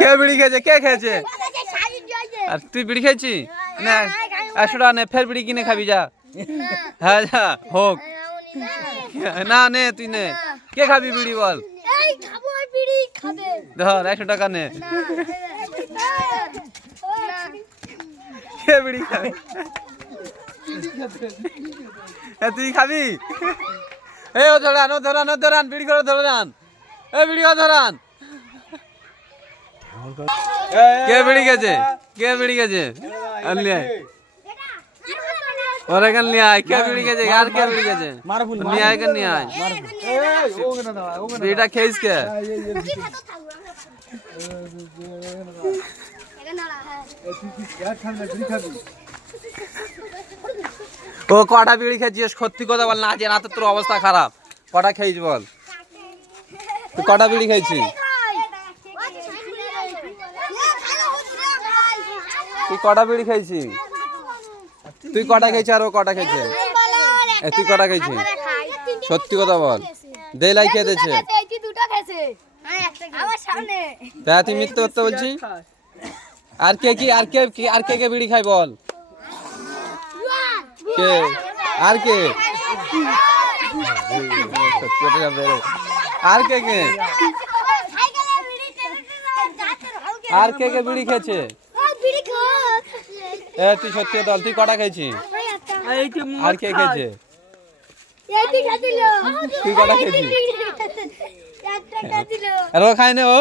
কে বিড়ি খেয়েছে? কে খেয়েছে? আর তুই বিড়ি খেয়েছি না? 100 টাকা নে, ফের বিড়ি কিনে খাবি যা। হ্যাঁ যা হোক। না নে, তুই নে। কে খাবি বিড়ি বল? ধর 100 টাকা নে। কে বিড়ি খাবে? তুই খাবি? এ ও ধরান, ও ধরান, ও ধরান, বিড়ি করে ধরান। এ বিড়ি করে ধরান। কে বিড়ি গেছে? কে বিড়ি গেছে? ওরে কেন নিয়ে আয়? কে বিড়ি গেছে? আর কে বিড়ি গেছে? নিয়ে আয়, কেন নিয়ে আয়? বিড়িটা খেয়েছ কে? ও কটা বিড়ি খেয়েছিস? সত্যি কথা বল, না জানা তো তোর অবস্থা খারাপ। কটা খেয়েছিস বল? তুই কটা বিড়ি খেয়েছিস? তুই কটা বিড়ি খেয়েছিস? তুই কটা খেয়েছিস আর ও কটা খেয়েছে? তুই কটা খেয়েছিস? সত্যি কথা বল। দেলাই খেয়ে দিয়েছে। তা তুই মিথ্যে করতে বলছিস? আর কে কি, আর কে আর কে কে বিড়ি খাই বল? কে আর কে? আর কে কে? আর কে কে বিড়ি খেয়েছে? তুই সত্যি বল, তুই কটা খেয়েছিস? আর কে খেয়েছে? তুই কটা খেয়েছিস? আর ও খায় না? ও